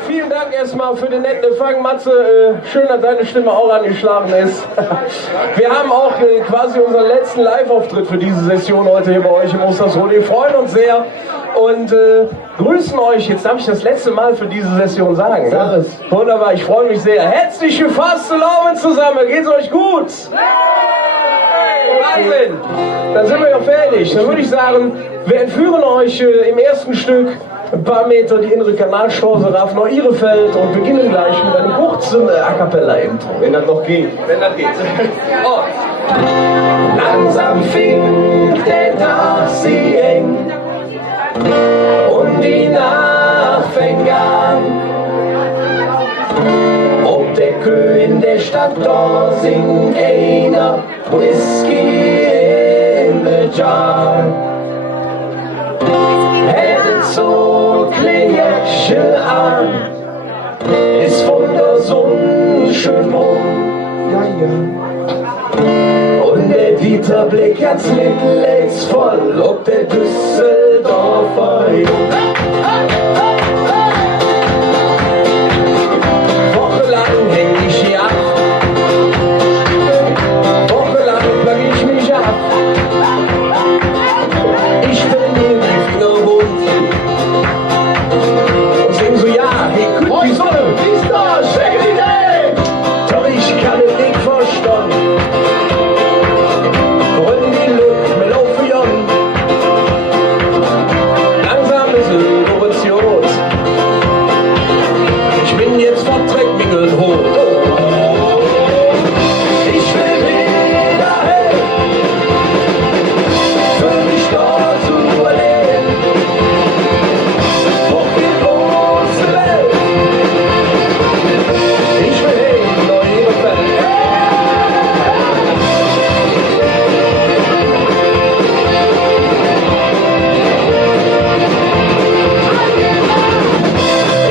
Vielen Dank erstmal für den netten Empfang, Matze. Schön, dass deine Stimme auch angeschlagen ist. Wir haben auch quasi unseren letzten Live-Auftritt für diese Session heute hier bei euch im Ostersrot. Wir freuen uns sehr und grüßen euch. Jetzt darf ich das letzte Mal für diese Session sagen. Ne? Wunderbar, ich freue mich sehr. Herzliche Fastelavond zusammen. Geht's euch gut? Wahnsinn! Dann sind wir ja fertig. Dann würde ich sagen, wir entführen euch im ersten Stück ein paar Meter die innere Kanalstraße, Raff Neu-Ihrefeld und beginnen gleich mit einem kurzen A Cappella-Intro. Wenn das noch geht. Wenn das geht. Oh. Langsam fing der Tag sie eng und die Nacht fängt an. Ob der Kö in der Stadt da singt einer Whisky in the jar. Hält so Klärchen an, ist von der Sonne schön warm. Ja, ja. Und der Dieter Bleckert's Mittel ist voll, ob der Düsseldorfer Jung. Wochenlang häng ich hier ab, wochenlang plug ich mich ab. Ich bin hier die Finger wund und sing so, ja, hey, guck die Sonne, die ist da, check die Idee. Doch ich kann es nicht verstehen. Wollen die Luft mir laufen, Jon. Langsam ist es Innovation. Ich bin jetzt verdreckmingelt hoch. Ich will wieder hin, für mich da zu erleben. Hoch die große Welt. Ich will hin, Neu-Ihrefeld.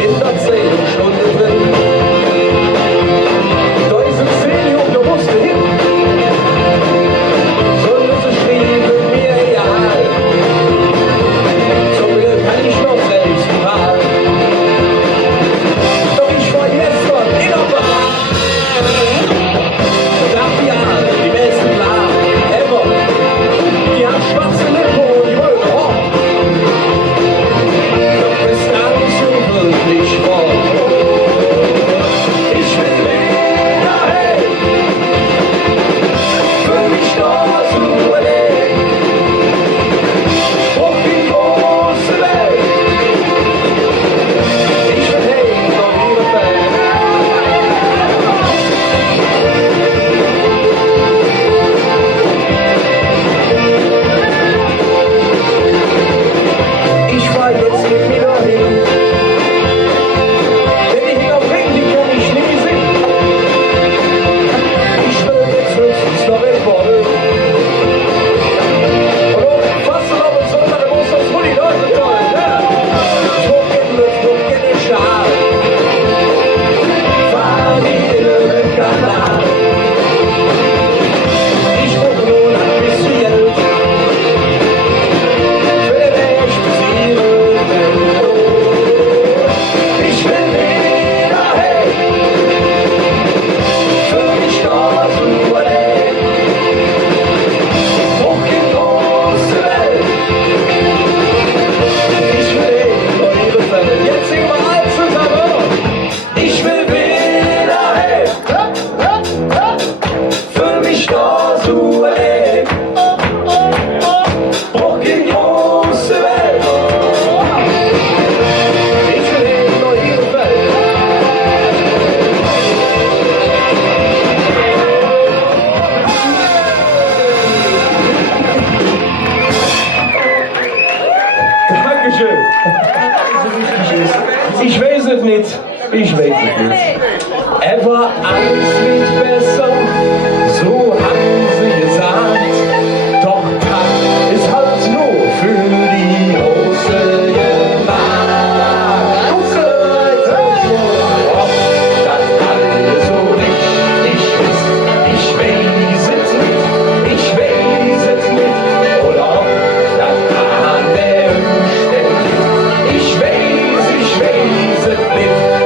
In der 10 Stunde drin. Da ist ein Senior, der musste hin. Soll es schrieben mir egal. Zum Glück kann ich noch selbst fahren. Doch ich war gestern in der Bar. Und hab die alle, die besten klar, ever. Die haben schwarze Lippen und die wollen Rock. Doch bis dahin schon wirklich Rock. Ich will wieder hin, für mich da zu erleben. Hoch die große Welt. Ich will hin, Neu-Ihrefeld. Ich fahr jetzt nicht wieder hin, denn die Hinger bringen, die kann ich nie sehen. Ich will jetzt höchstens noch in Bordeaux. Und auch Fastelavond und Sonntag im Ostersrot, die Leute toll, ne? Schwupp in Luft, Schwupp in den Schal. Fahr die inneren Kanal. Ich brauch nur ein bisschen Geld. Für den echt besiegen. Ich will wieder hin, für mich da zu erleben. Hoch die große Welt. Ich will hin, Neu-Ihrefeld. Jetzt singen wir alle zusammen. Ich will wieder hin, für mich da zu erleben. Hoch die große Welt. Ich will hin, Neu-Ihrefeld. Dankeschön. Ich weiß es nicht. Ich weiß es nicht. Aber alles wird besser, so haben sie gesagt. Doch das ist halt nur für die große Gemacht. Ob das alles so richtig ist, ich weiß es nicht. Ich weiß es nicht. Oder ob das an der Umstände ist. Ich weiß es nicht.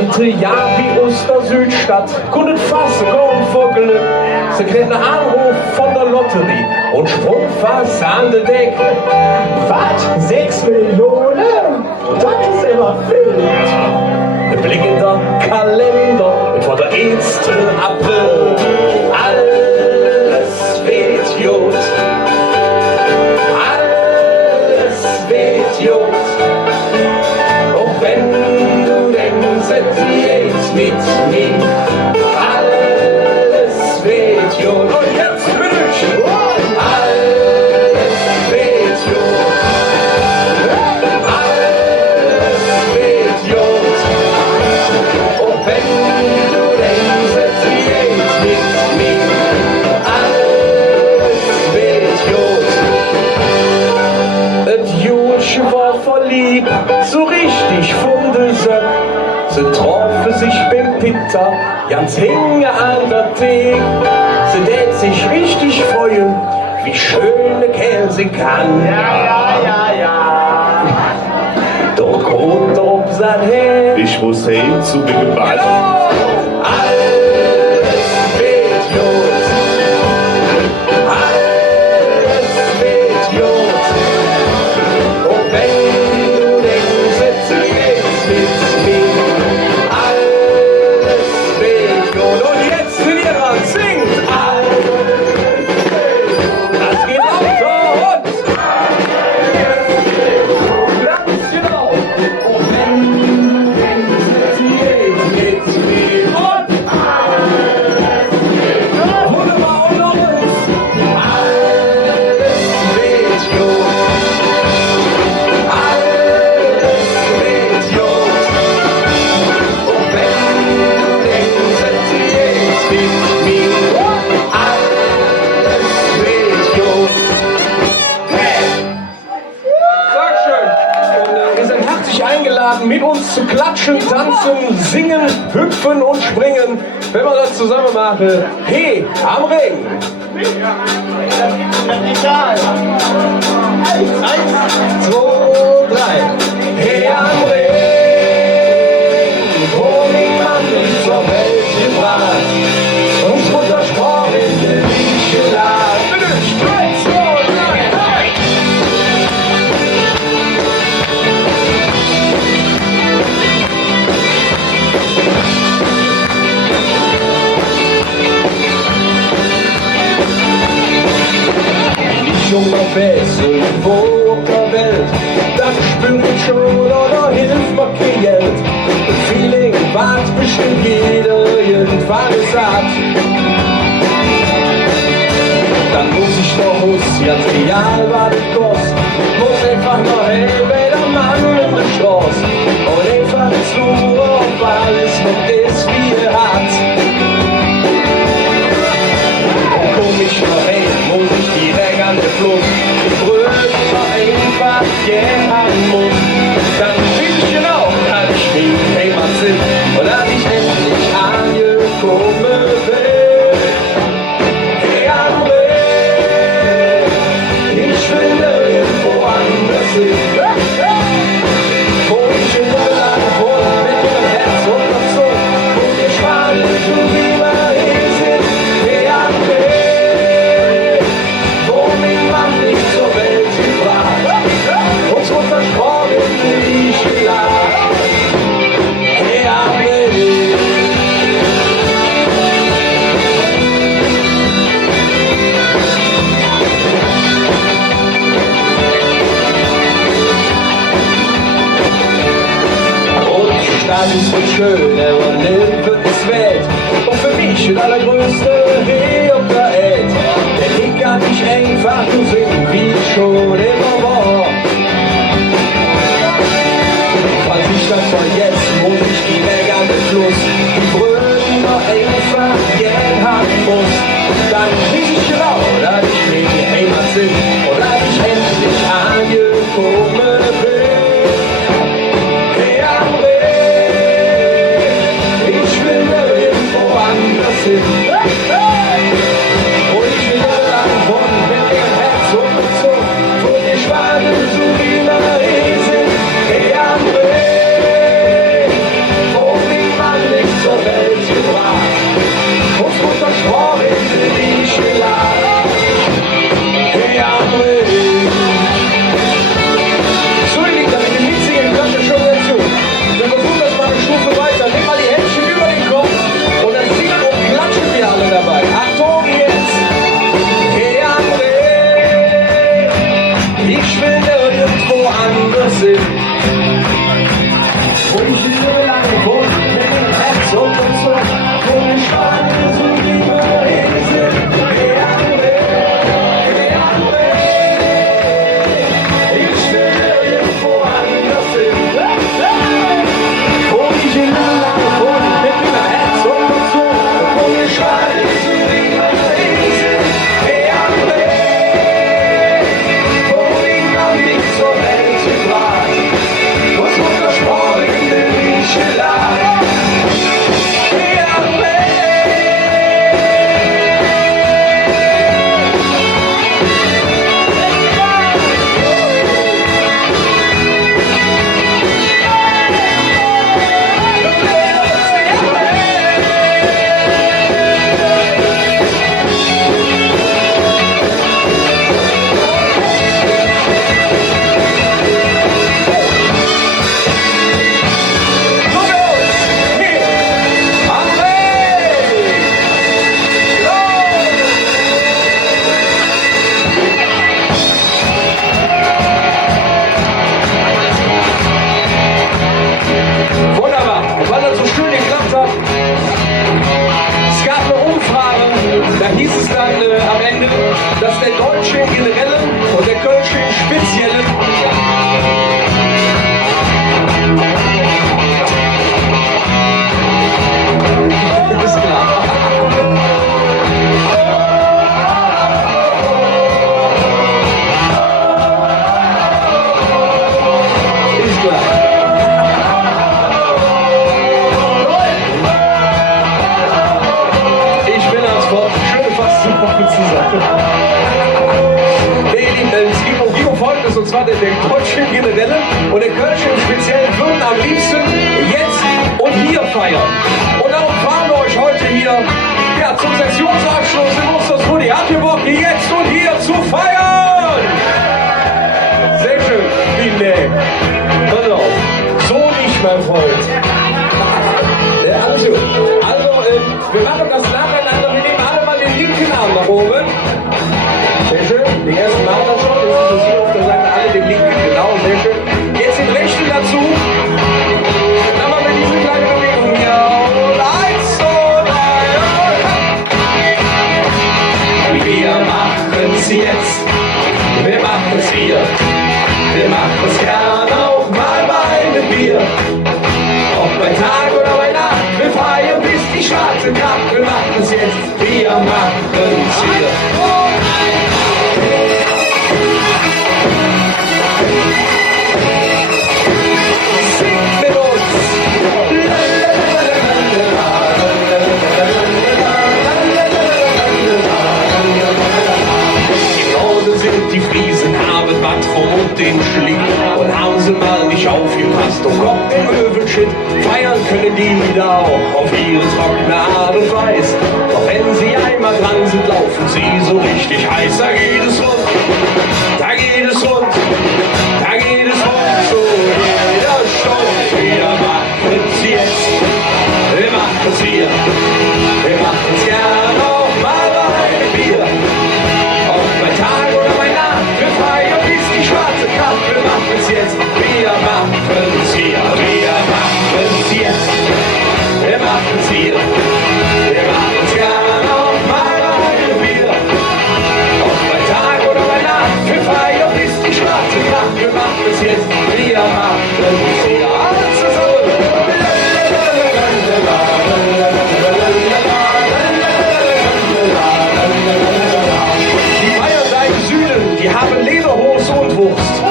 Tante Japi aus der Südstadt konnte fassen, kaum vor Glück. Sie kriegt einen Anruf von der Lotterie und schwungfass an der Deck. Was? 6 Millionen? Das ist immer wild. Der Blick in der Kalender, und vor der 1. April. Alles wird gut. Alles wird gut. Auch wenn du denkst, jetzt mit mir. Alles wird gut. Und jetzt bin ich. Alles wird gut. Alles wird gut. Und wenn du denkst, jetzt mit mir. Alles wird gut. Das Jutsch war verliebt, so richtig Fundelsöck. Sie trafen sich beim Pitter, ganz hinge an der Theke. Sie tät sich richtig freuen, wie schön der Kerl sie kann. Ja. Doch kommt er auf sein Herz. Ich muss hin zu mir geballt. Alles wird gut. Alles wird gut. Und wenn du denkst, jetzt mit mir. Alles wird gut. Und jetzt Lehrer singt. Alles wird gut. Das geht auch und. Ganz genau. Und wenn du denkst, jetzt mit mir. Und wunderbar und noch uns. Alles wird gut. Alles wird gut. Und wenn du denkst, jetzt mit mir. Alles wird gut. Dankeschön. Und ihr seid herzlich eingeladen, mit uns zu klatschen, tanzen, singen, hüpfen und springen. Wenn wir das zusammen machen, hey, am Ring. Eins, zwei, drei. Hey, am Ring, wo niemand mich zur Welt gebracht. Uns Mutter sprach in der Wiege lag. Bitte, eins, zwei, drei, hey! Junger Fest, irgendwo auf der Welt, dann spür ich schon oder hilft mir kein Geld. Das Feeling wart bestimmt jeder irgendwann gesagt. Dann muss ich noch muss, ganz real war das Kost. Muss einfach noch helfen, der Mann in der Straße. Und einfach zu, ob alles noch ist, wie hat. Und komm ich noch hin, muss ich direkt an den Fluss. Ich brüll einfach gern muss. Dann weiß ich genau, dass ich nicht Heimat sind und dass ich endlich angekommen bin. Hey, André, ich will nirgendwo anders hin. Wo ich in der Land wohne, mit dem Herz und der Zunge, wo wir Spanisch und wie wir hier sind. Hey, André, wo niemand mich zur Welt gebracht. Uns wird versprochen, wie ich gelacht. Hey, André. Das ist so schön, aber nicht wird es wert. Und für mich der allergrößte Reh auf der Welt. Denn ich kann nicht einfach so singen, wie es schon immer war. Falls ich das vergesse, muss ich direkt an den Fluss. Die Brücken noch einfach gern haben muss. Dann weiß ich genau, dass ich nicht Heimat sind und dass ich endlich angekommen bin. Und ich will lang von mit dem Herz der Deutsche im Generellen und der Kölsche im Speziellen. Ist klar. Ist klar. Ich bin ans Wort. Schöne fast zu sagen. Nee, ihr Lieben, es geht um Folgendes, und zwar der Deutsche im Generellen und der Kölsche im Speziellen würden am liebsten jetzt und hier feiern. Und darum fahren wir euch heute hier ja, zum Sessionsabschluss in Ostersrudi. Habt ihr Bock, jetzt und hier zu feiern? Sehr schön. Nee. Pass auf. So nicht, mein Freund. Ja, alles gut. Also, wir machen das nacheinander. Wir nehmen alle mal den linken Arm nach oben. Sehr schön. Die ersten machen das schon. Jetzt ist es hier auf der Seite alle den linken. Genau, sehr schön. Jetzt den rechten dazu. Dann machen wir diese kleine Bewegung hier. Und 1, 2, 3, wir machen es jetzt. Wir machen es hier. Wir machen es gern auch mal bei einem Bier. Ob bei Tag oder bei Nacht, wir feiern bis die schwarze Nacht. Wir machen es jetzt, wir machen es hier. Singt mit uns. Im Norden sind die Friesen, haben Battrum und den Schlick und haben sie mal nicht aufgepasst und kommt der Möwenschnitt. Feiern können die wieder auch auf ihre trockene Art und Weise. Doch wenn sie einmal dran sind, laufen sie so richtig heiß. Da geht es rund, da geht es rund, da geht es rund, so jeder Stunde. Wir machen es jetzt, wir machen es hier, wir machen es gern auch mal bei einem Bier. Ob bei Tag oder bei Nacht, wir feiern bis die schwarze Kraft. Wir machen es jetzt, wir machen es hier, wir machen es jetzt, wir machen es hier, wir machen es gern auch mal bei einem Bier. Ob bei Tag oder bei Nacht, wir feiern bis die schwarze Kraft. Wir machen es jetzt, wir machen es hier, alle zusammen. Die haben Lederhose und Wurst.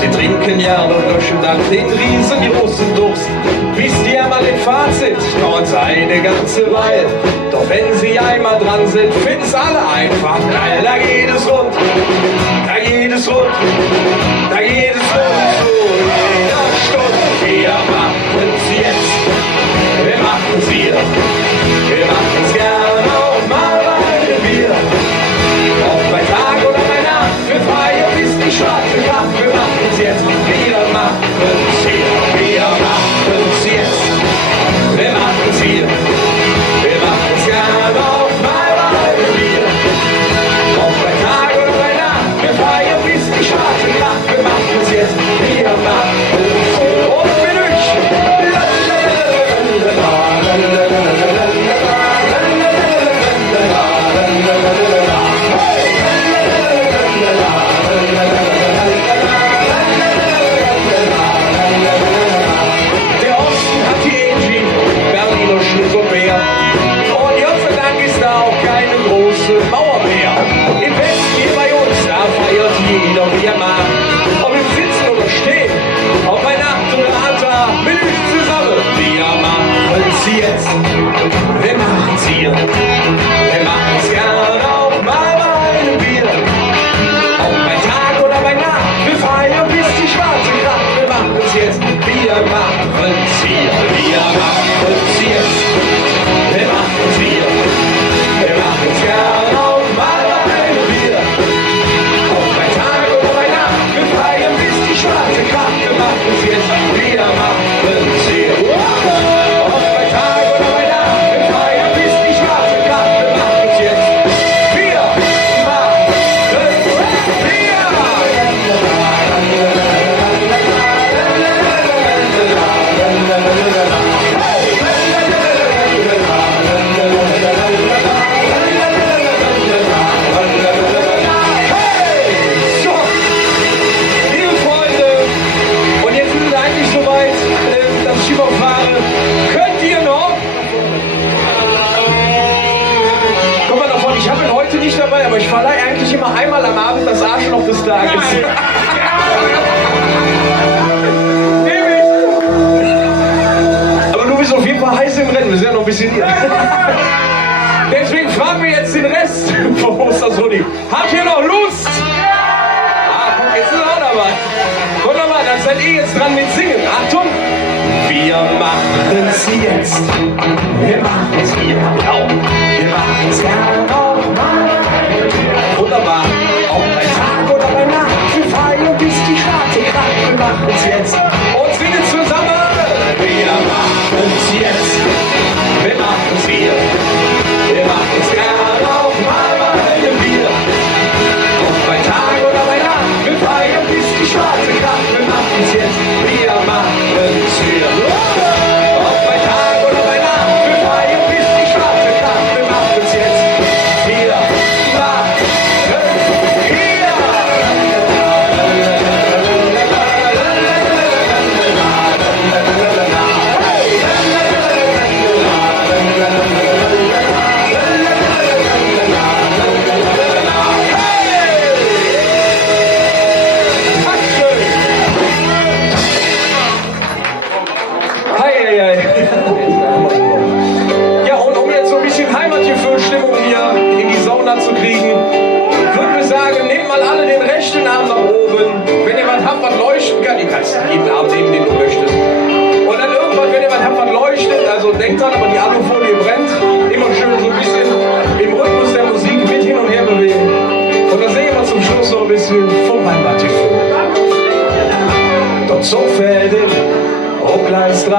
Sie trinken ja und löschen dann den riesengroßen Durst. Wisst ihr mal im Fazit, dauert's eine ganze Weile. Doch wenn sie einmal dran sind, finden's alle einfach geil. Da geht es rund, da geht es rund, da geht es rund. So jeder Stunde, wir machen's jetzt, wir machen's hier, wir machen's gern auch mal bei einem Bier. Ob bei Tag oder bei Nacht, wir feiern bis die schwarze Kraft. Wir machen es jetzt, wir machen es hier, wir machen es jetzt, wir machen es hier, wir machen es gern auch mal bei einem Bier. Ob bei Tag oder bei Nacht, wir feiern bis die schwarze Kraft. Wir machen es jetzt, wir machen es hier. Und mit euch. einmal am Abend das Arschloch des Tages. Aber du bist auf jeden Fall heiß im Rennen, wir sind ja noch ein bisschen hier. Deswegen fragen wir jetzt den Rest vom Ostersoni. Habt ihr noch Lust? Ah, guck, jetzt ist auch dabei. Guck doch mal, dann seid ihr jetzt dran mit Singen. Achtung! Wir machen's jetzt. Wir machen's hier. Wir machen's gern nochmal. Wunderbar. Auch bei Tag oder bei Nacht. Wir feiern bis die schwarze Kraft. Wir machen's jetzt. Und singen zusammen. Wir machen's jetzt. Wir machen's hier. Wir machen's gern nochmal bei einem Bier. Und bei Tag oder bei Nacht. Wir feiern bis die schwarze Kraft. Wir machen's jetzt. Wir machen's hier. Ob bei Tag oder bei Nacht. Wir feiern bis die schwarze Kraft. Wir machen's jetzt. Wir machen's hier. Ja, und um jetzt so ein bisschen Heimatgefühl-Stimmung hier in die Sauna zu kriegen, würden wir sagen, nehmt mal alle den rechten Arm nach oben. Wenn ihr was habt, was leuchten kann, ihr kannst jeden Arm nehmen, den du möchtest. Und dann irgendwann, wenn ihr was habt, was leuchtet, also denkt dran, aber die Alufolie brennt, immer schön so ein bisschen im Rhythmus der Musik mit hin und her bewegen. Und dann sehen wir zum Schluss noch ein bisschen vom Heimatgefühl. Dort so fertig. Auf Gleis 3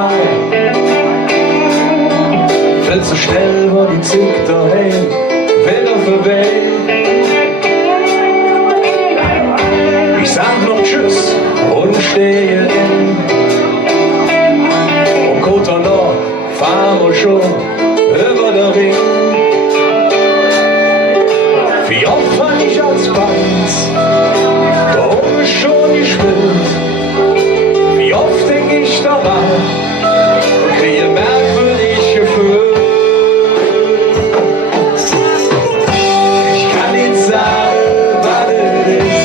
viel zu schnell war die Zug daheim wieder vorbei. Ich sag noch Tschüss und stehe in und Côte d'Or fahren wir schon über den Ring. Wie oft fand ich als Banz da oben schon gespielt. Wie oft denk ich daran und kriege merkwürdig Gefühl. Ich kann nicht sagen, was es ist,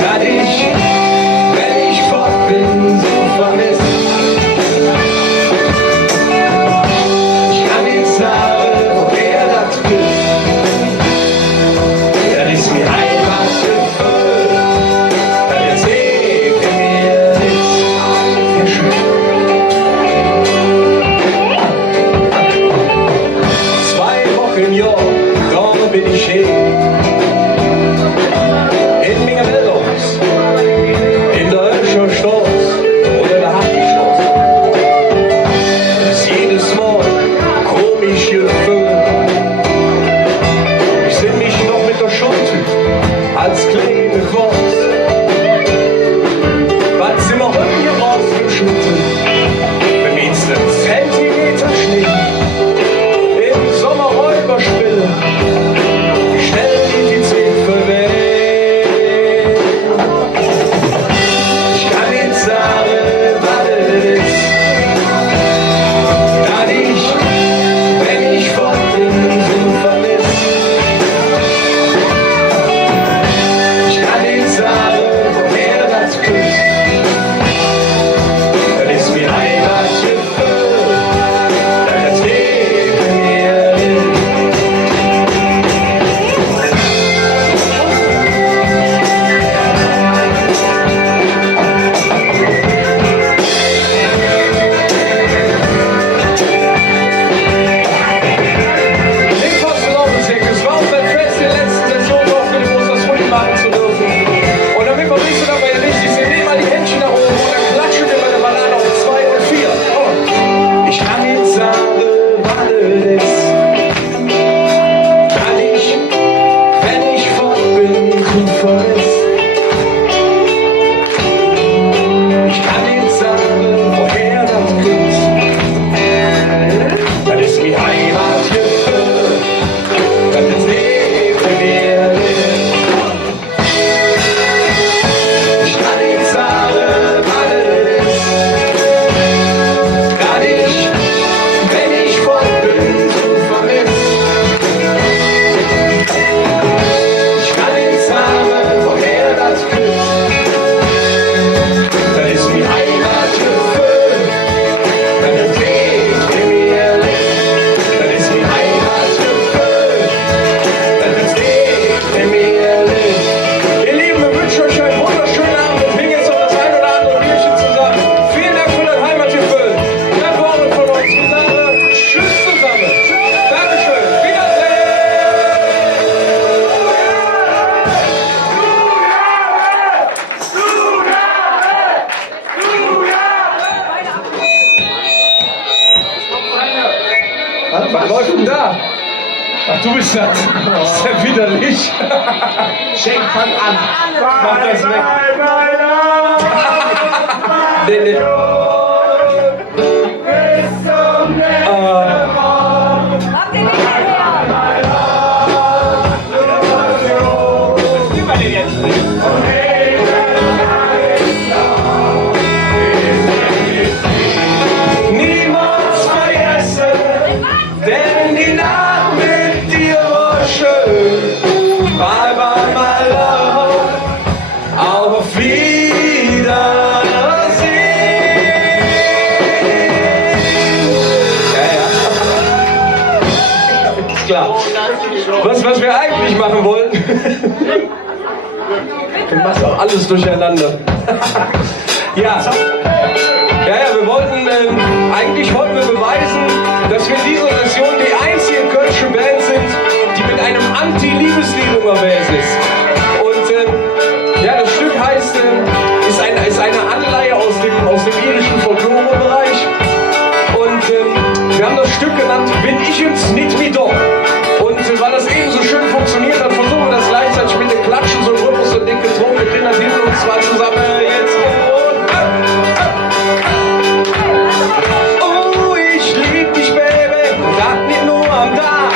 dass ich, wenn ich fort bin, so vermisst. Ich Was läuft denn da? Ach, du bist das. Das ist ja widerlich. Schenk, fang an. Mach das weg. Nee. Niemals vergessen, denn die Nacht mit dir war schön. Bye bye my love, auf Wiedersehen. Ist klar. Was wir eigentlich machen wollten. Du machst auch alles durcheinander. Ja, wir wollten, eigentlich wollten wir beweisen, dass wir in dieser Version die einzige kölsche Band sind, die mit einem Anti-Liebeslied unterwegs ist. Und das Stück heißt, ist eine Anleihe aus dem irischen Folklore-Bereich. Und wir haben das Stück genannt Bin ich ins Nit mi doch. Und weil das eben so schön funktioniert hat, versuchen wir das gleichzeitig mit den Klatschen, so Rhythmus, so dicke Ton, wir kriegen das hin und zwar zusammen jetzt. Oh, ich lieb dich, Baby, das nicht nur am Tag.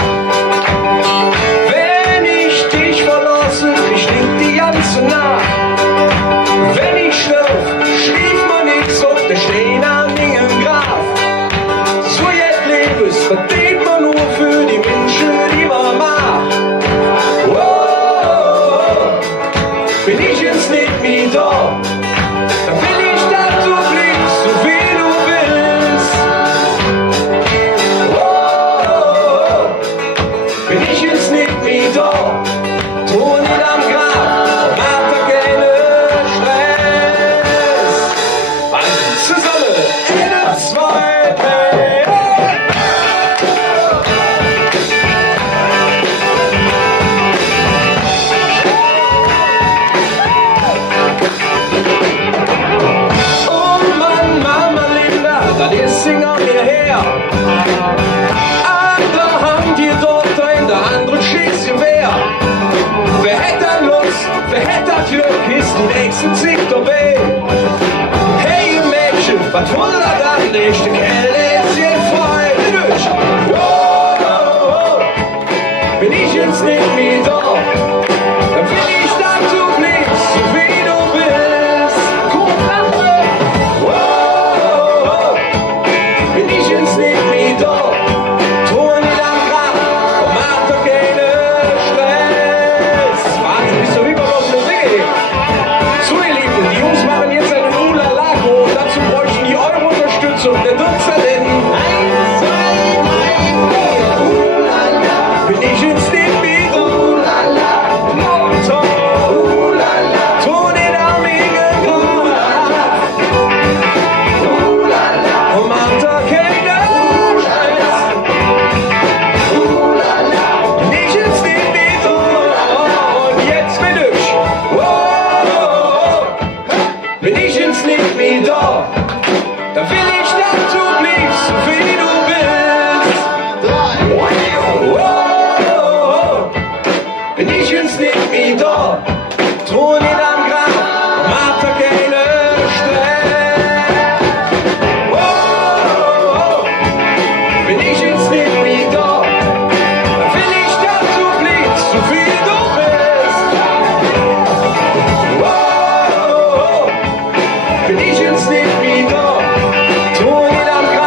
Wenn ich dich verlasse, ich lieb die ganze Nacht. Wenn ich schlaf, schlief man nichts auf der Stein an Ingen Graf. So jetzt Lebens verdient man nur für die Menschen, die man macht. Oh, bin ich jetzt nicht mehr da, dann will ich, dass du fliegst, so wie du willst. Oh, bin ich jetzt nicht mehr da, tu nicht am Grab, mach da keine Stress. Alle zusammen, eine, zwei, drei. Oh Mann, Mama Linda, das ist Singer mir her. Andere haben die dort ein, der andere schießt Gewehr. Wer hätte da Lust, wer hätte da Glück, ist die nächsten Sieg dabei. Hey ihr Mädchen, was wurde da dann? Der echte Kerl ist jetzt voll durch. Wow, bin ich jetzt nicht mehr da, dann will ich, dass du bliebst, so wie du willst. Guck nach mir. Wow, bin ich jetzt nicht mehr da, tu nicht am Grab und mach doch keine Stress. Warte, bist du rüber auf eine Singe hier? So ihr Lieben, die Jungs machen jetzt eine Ulalago und dazu bräuchten die eure Unterstützung. Der Dutzenden. 1, 2, 3, 4. Ulala. Bin ich jetzt nicht mehr da? Ulala. Motor. Ulala. Tu nicht am Ingen Grab. Ulala. Und mach doch keine Stress. Ulala. Bin ich jetzt nicht mehr da? Und jetzt bin ich. Wow. Bin ich jetzt nicht mehr da, dann will ich, dass du bliebst, so wie du willst. Wow. Bin ich jetzt nicht mehr da, tu nicht am Grab, mach doch keine Stress. Wow. Bin ich jetzt nicht mehr da, dann will ich, dass du bliebst, so wie du bist. Wow. Bin ich jetzt nicht mehr da, tu nicht am Grab.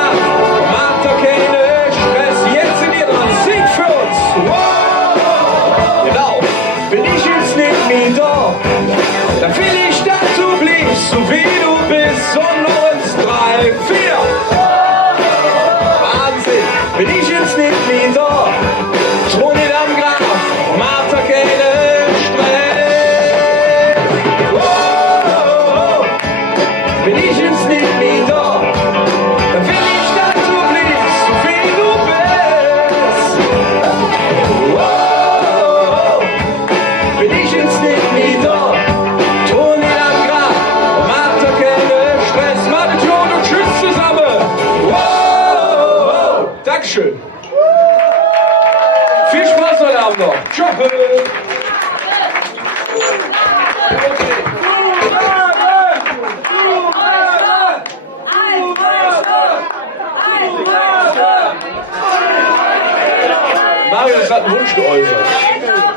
Marius hat einen Wunsch geäußert.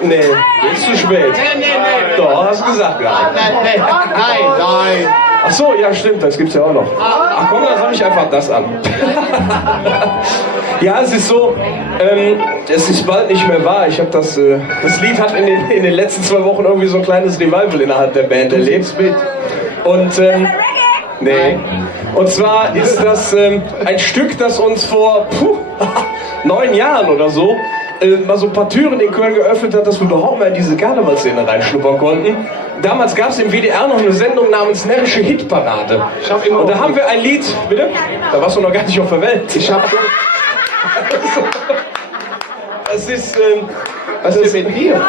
Nee, ist zu spät. Nee. Doch, hast du gesagt gerade. Nein. Ach so, ja stimmt, das gibt's ja auch noch. Ach komm, dann sag ich einfach das an. Ja, es ist so, es ist bald nicht mehr wahr. Ich habe das Lied hat in den letzten 2 Wochen irgendwie so ein kleines Revival innerhalb der Band erlebt. Und, nee. Und zwar ist das ein Stück, das uns vor 9 Jahren oder so mal so ein paar Türen in Köln geöffnet hat, dass wir überhaupt mal in diese Karnevalsszene reinschnuppern konnten. Damals gab es im WDR noch eine Sendung namens Närrische Hitparade. Und da haben wir ein Lied, bitte? Da warst du noch gar nicht auf der Welt. Das ist, Was ist mit mir?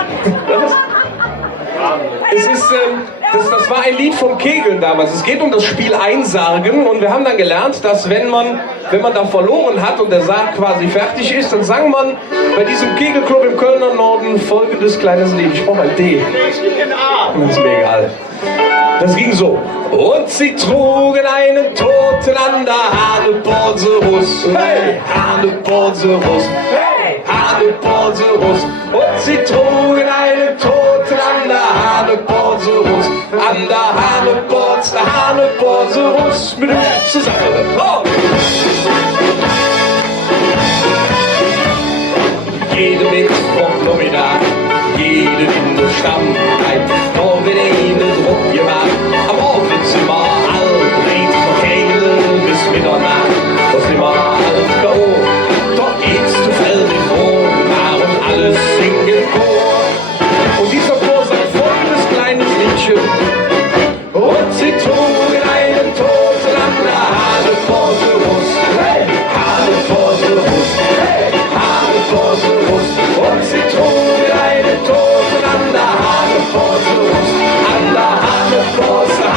Das war ein Lied vom Kegeln damals. Es geht um das Spiel Einsargen und wir haben dann gelernt, dass wenn man da verloren hat und der Sarg quasi fertig ist, dann sang man bei diesem Kegelclub im Kölner Norden folgendes kleines Lied. Ich brauche ein D. Das ist mir egal. Das ging so. Und sie trugen einen Toten an der Haneborserus. Hey, Haneborserus. Hey, Haneborserus. Und sie trugen einen Toten an der Haneborserus. An der Haneborserus. Mit dem zusammen. Oh. Jede Mittwoch Florida, jede Winterstamm, ein Norwegener Druck gemacht. Am Orgelzimmer, Albrecht von Kegel bis Mitternacht, was immer alt K.O. Dort geht's zu Feld froh, darum alles singen Chor. Und dieser Chor sagt folgendes kleines Liedchen. Und sie trugen einen Toten an der Haneborserus. Hey, Haneborserus. Hey, Haneborserus. Und sie trugen einen Toten an der Haneborserus. An der Haneborserus.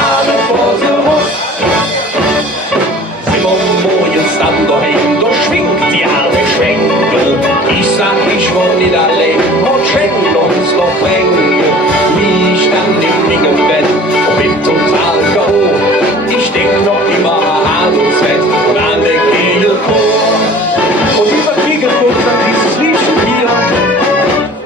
Simon Moritz dann daheim, da schwingt die arme Schenkel. Ich sag, ich woll nicht allein und schenken uns noch bringen. Wie ich dann im Dingenbett und bin total K.O. Ich denk noch immer an uns Fett und an den Kegelchor. Und dieser Kegelchor sagt dieses Liedchen hier.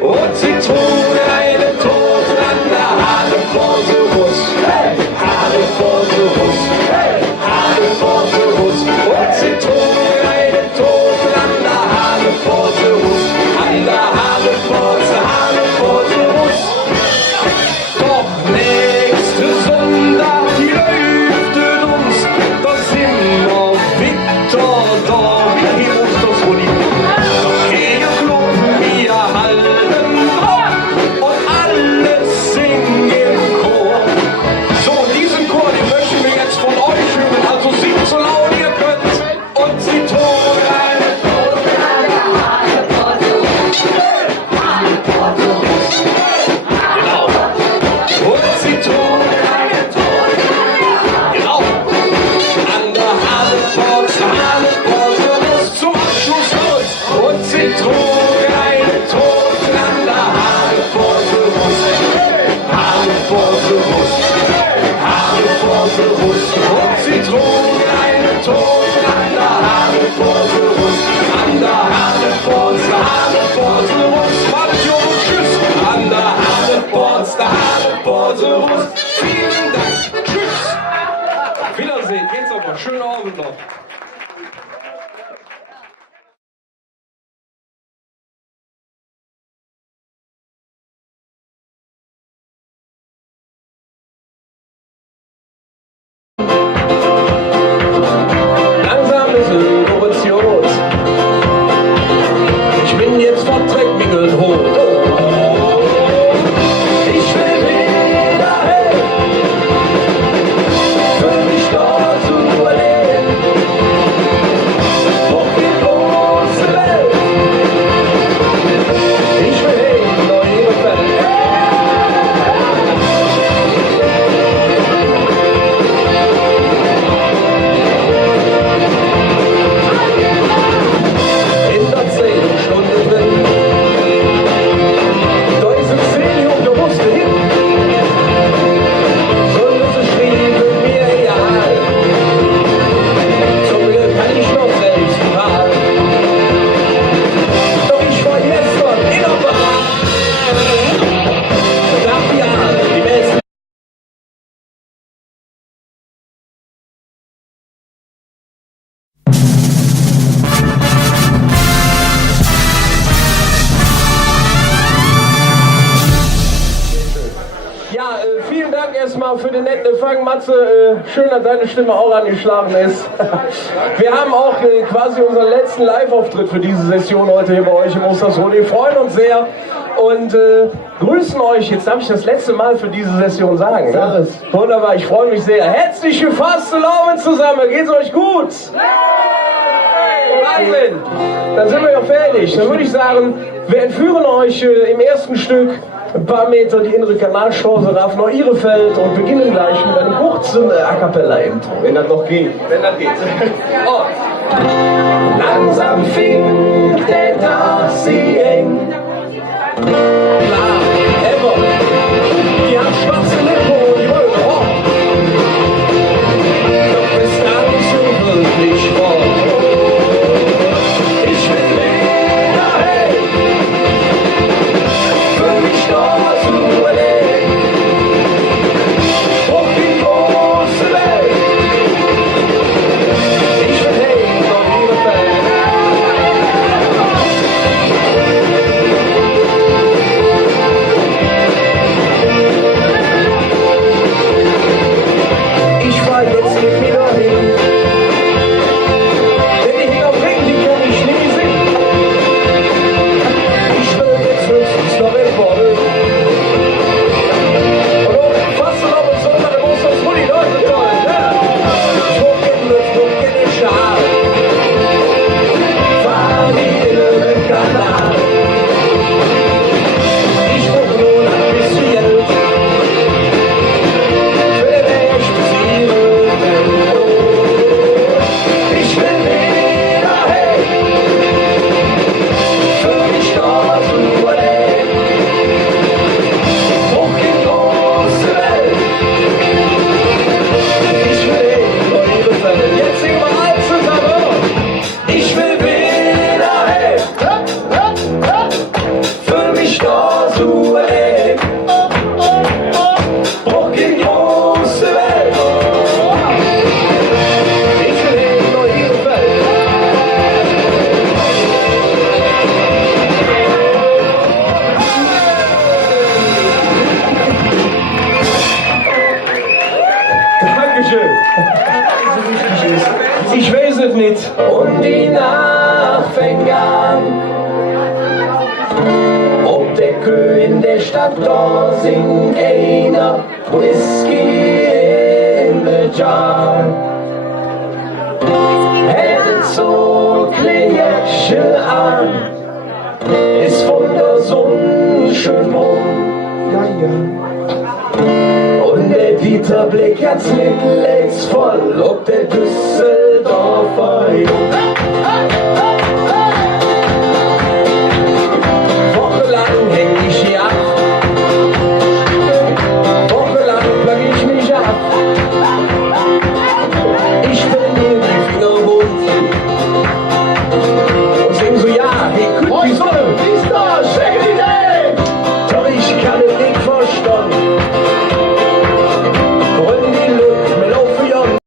Und sie trugen einen Toten an der Haneborserus. Hey, Haneborserus. Hey, Haneborserus. Und sie trugen einen Toten an der Haneborserus. An der Haneborserus. Doch nächste Sonntag, die lüftet uns, da sind wir wieder da. Wir heben uns das wohl nicht. Doch Kegelclub, wir halten dran und alles singen im Chor. So, diesen Chor, den möchten wir jetzt von euch hören. Also singt so laut ihr könnt und sie trugen einen Toten an der Haneborserus. Genau. Und sie trugen einen Toten genau an der Haneborserus zum Abschluss los. Und sie trugen einen Toten an der Haneborserus. Haneborserus. Haneborserus. Und sie trugen einen Toten an der Haneborserus. An der Haneborserus. Macht jo und tschüss. An der Haneborserus. Vielen Dank. Tschüss. Wiedersehen. Geht's aber. Schönen Abend noch. Langsam ist es Operatios. Ich bin jetzt vom Treckmingel hoch. Ich will wieder hin, für mich dort zu überleben. nochmal für den netten Empfang. Matze, schön, dass deine Stimme auch angeschlagen ist. Wir haben auch quasi unseren letzten Live-Auftritt für diese Session heute hier bei euch im Ostersrode. Wir freuen uns sehr und grüßen euch. Jetzt darf ich das letzte Mal für diese Session sagen. Ne? Wunderbar, ich freue mich sehr. Herzliche Fastelavend zusammen. Geht's euch gut? Wahnsinn! Dann sind wir ja fertig. Dann würde ich sagen, wir entführen euch im ersten Stück ein paar Meter die innere Kanalchance rauf nach Ihrefeld und beginnen gleich mit einem kurzen A Cappella-Intro. Wenn das noch geht. Wenn das geht. Oh. Langsam fing der Tag sie eng. Klar, ever. Die haben schwarze Lippen und die wollen rock. Doch bis dann so wirklich rock. Ich will wieder hey. Für mich dort zu erleben. Hoch die große Welt. Ich will hey, von ihrer Welt. Ich fahr jetzt nicht wieder hin. Denn die Hänge am Ring, die kann ich nie sehen. Ich will jetzt höchstens noch in Bordel. Und auch Fastelavend und Sonntag im Ostersrode, das ist toll, ne? Schwupp in den Schal. Fahr die inneren Kanal. Ich brauch nur ein bisschen Geld. Für den Weg spazieren. Ich will wieder hey. Für mich dort zu erleben. Hoch in große Welt. Ich will hey, vor ihre Fälle. Jetzt singen wir alle zusammen. Ich will wieder hey. Für mich dort zu erleben. Hoch in große Welt. Ich will hey, vor ihre Fälle. Dankeschön. Ich weiß es nicht. Und die Nacht fängt an. Ob der Kö in der Stadt da singt einer Whisky in the jar. Hält so Klärchen an. Ist von der Sonne schön warm. Ja, ja. Und der Dieter Blick hat's mit Let's voll, ob der Düsseldorfer Jung.